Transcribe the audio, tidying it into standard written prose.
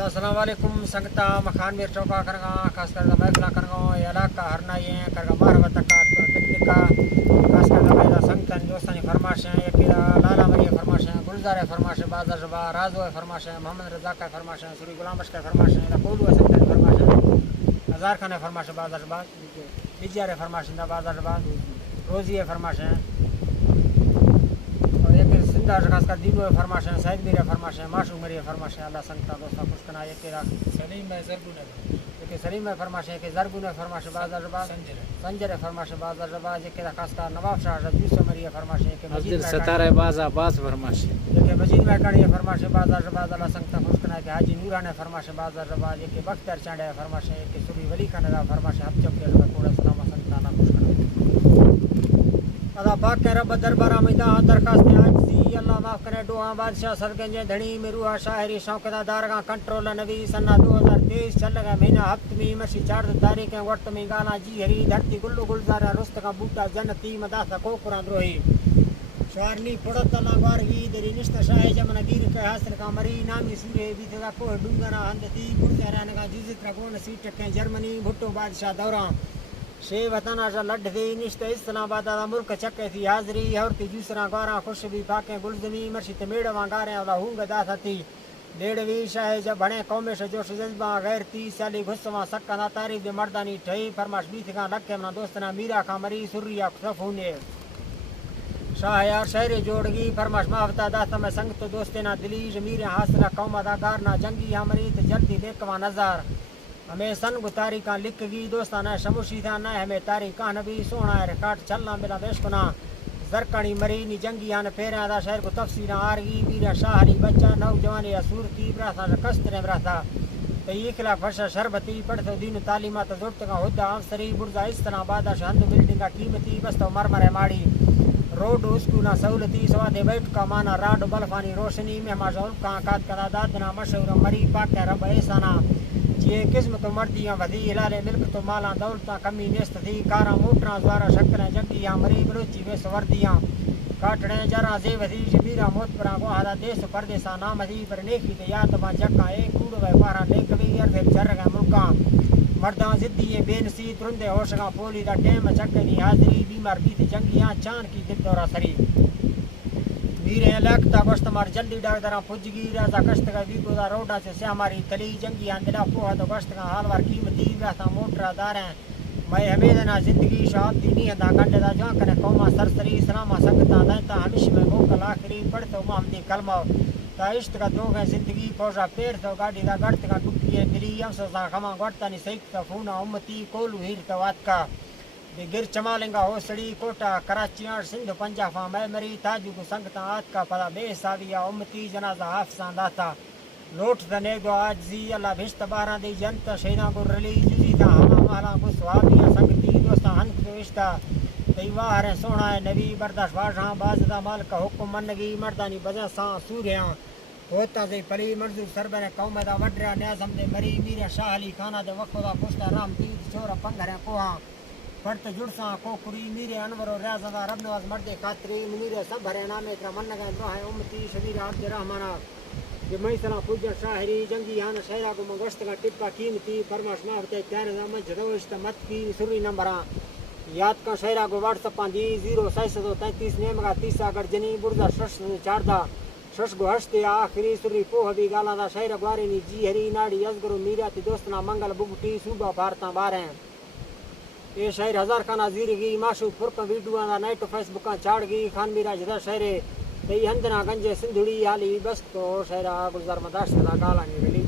السلام علیکم سنگتا مخان میر چوکا کرگا خاص کر محفلہ کرگا علاقہ ہرنائی کرگا مہربت کا پکنکا خاص کر میرا سنگتن دوستانی فرماشیں یکیلا لالا مری فرماشیں گلزار فرماشیں بازار شبا رازو فرماشیں محمد رضا کا فرماشیں سوری غلام بخش کا فرماشیں کولو سنگتن فرماشیں ہزار خان فرماشیں بازار شبا بیجار فرماشیں بازار شبا روزی فرماشیں سندہ خاص کر دینو فرماشیں سعید میرے فرماشیں معشوق میرے فرماشیں اللہ سنگتا دوستا خوش کنا یکیلا سلیم میں زرگونے کہ سلیم میں فرماشیں کہ زرگو نے فرماشیں بازار شبا سنجر فرماشیں بازار شبا یکیلا خاص کر نواب شاہ یوسف میری فرماشیں کہ عبد ستارہ باز آباز فرماشیں کہ وزیر میں کڑی فرماشیں بازار شبا اللہ سنگتا خوش کنا کہ حاجی نوران فرماشیں بازار شبا کہ بختر چانڈے فرماشیں کہ سوری ولی خان دا فرماشیں ہم چپ کے کوڑا سلام سنگتا اللہ خوش کنا ادا پاک کے رب دربارہ میں درخواست عاجزی اللہ معاف کرے دعا بادشاہ سرگنج دھڑی میں روح شاہری شوکتا دارگاہ کنٹرول نبی سنہ 2023 چل گا مہینہ ہفتمی مرشی 4 تاریخیں وقت میں گانا جی ہری دھرتی گلو گلزارہ رست کا بوٹا جنتی مداثہ کوکران دروہی شارلی پڑت اللہ وارگی دری نشت شاہ جمن گیر کے حاصل کا مری نامی سورے بیتدا کوہ ڈونگنا ہندتی گرتے رہنے کا جزت رگون سیٹ کے جرمنی بھٹو بادشاہ دوران شے وطن آشا لڈ دی نشت اسلام آباد ملک چکے تھی حاضری اور تی جوسرا گارا خوش بھی پاکیں گلزمی مرشد میڑواں گاریں اولا ہونگ داتا تھی ڈیڑوی شاہ جب بڑے قومش جوش جذبہ غیر 30 سالی گھسواں سکا تاریخ دے مردانی ٹھئی فرماش بیت گاں لکھے منا دوستنا میرا خان مری سریا صفونے شاہ یار شہر جوڑ گی فرماش مافتا داتا میں سنگ تو دوستنا دلی جمیر حاصلہ قوم دا گارنا جنگی ہمری تے جلدی دیکھواں نظر ہمیں سنگ تاریخاں لکھ گی دوستانہ شموشی تھا نہ ہمیں تاریخاں نبی سونا ہے ریکارڈ چلنا ملا بیشکنا زرکانی مری نی جنگی آن پھیریں دا شہر کو تفسیرہ آرگی بیرہ شاہری بچہ نوجوانی صورتی براسا کستریں براسا تی اخلاق فرشا شربتی پڑھتو دین تعلیمات زورتگاں ہدہ افسری برزا اسطرح بادہ شہند بلڈنگا قیمتی بستو مرمر ماڑی روڈ اسکونا سہولتی سوادے بیٹھ کا مانا راڈ بلفانی روشنی مہما شولکاں کات کدا دادنا مشہور مری پاکے رب ایسانا یہ قسمت مردیاں ودی ہلالے ملک تو مالاں دولتاں کمی نیست تھی کاراں موٹراں زوارا شکلیں جنگیاں مری بلوچی ویس وردیاں کاٹڑیں جراں زی ودی شبیرہ موت پراں گوہادا دیس پردیساں نام دی پر نیکی تے یاد باں جکاں اے کوڑ وے پاراں لیک وی ارد جرگاں ملکاں مرداں زدی بے نسی ترندے ہوشگاں پولی دا ٹیم چکنی حاضری بیمار بیت جنگیاں چان کی دل دورہ سری میرے لکھتا گوشت مار جلدی ڈاک دراں پجگی رازا کشت کا ویگو دا روڈا سے ہماری تلی جنگی اندلا پوہا تو گوشت کا حالوار قیمتی راستا موٹرا داریں میں ہمیدنا زندگی شہاب دینی ادا کنڈ دا جوان کنے قوما سرسری سلامہ سنگتا دائنتا ہمیشہ میں موکل آخری پڑھتو محمدی کلمہ تا عشت کا دوگیں زندگی پوشا پیر تو گاڑی دا گڑت کا ٹکیے دلی امسوسا خما گوڑتانی سیکتا فونا امتی کولو ہیر توات کا گر چمالنگا ہو سڑی کوٹا کراچیاں سندھ پنجاباں میں مری تاجو کو سنگتا آت کا پدا بے حسابیا امتی جنازہ حافظاں داتا لوٹ دنے گو آجزی اللہ بھشت بارہ دی جنت شیداں کو رلی جزی تا ہما مالا کو سوابیاں سنگتی دوستاں ہنک تو عشتہ تیوہ رہیں سونا ہے نبی برداشت واجہاں بازدہ مالک حکم منگی مردانی بزا ساں سوریاں ہوتا زی پلی مرزو سربر قوم دا وڈریا نیازم دے مری میرے شاہ علی خانہ دے وقت دا پشتہ رام دید چورا پنگھریں کوہاں پڑت جڑساں کوکری میرے انور و ریاضہ رب نواز مرد خاطری منیر سب بھرے نامے ترا من گئے دعائیں امتی شبیر عبد الرحمانہ کہ میں سلام پوجن شاہری جنگی ہان شہرہ کو مگشت کا ٹپا قیمتی فرماش ماہتے پیارے زمان جدوشت مت کی سری نمبراں یاد کا شہرہ کو واٹس اپاں دی 0633 نیمگا 30 اگر جنی برزا شش چاردہ شش گو ہشتے آخری سری پوہ بھی گالاں دا شہرہ گواری نی جی ہری ناڑی ازگرو میراتی دوستنا منگل بگٹی صوبہ بھارتاں باریں یہ شہر ہزار خانہ زیرگی معشوق فرقہ ویڈیو دا نیٹ فیس بکاں چاڑ گی خان میرا جدہ شہرے تی ہندنا گنجے سندھڑی حالی بس تو شہرہ گلزار مداشتہ دا گالانی رلی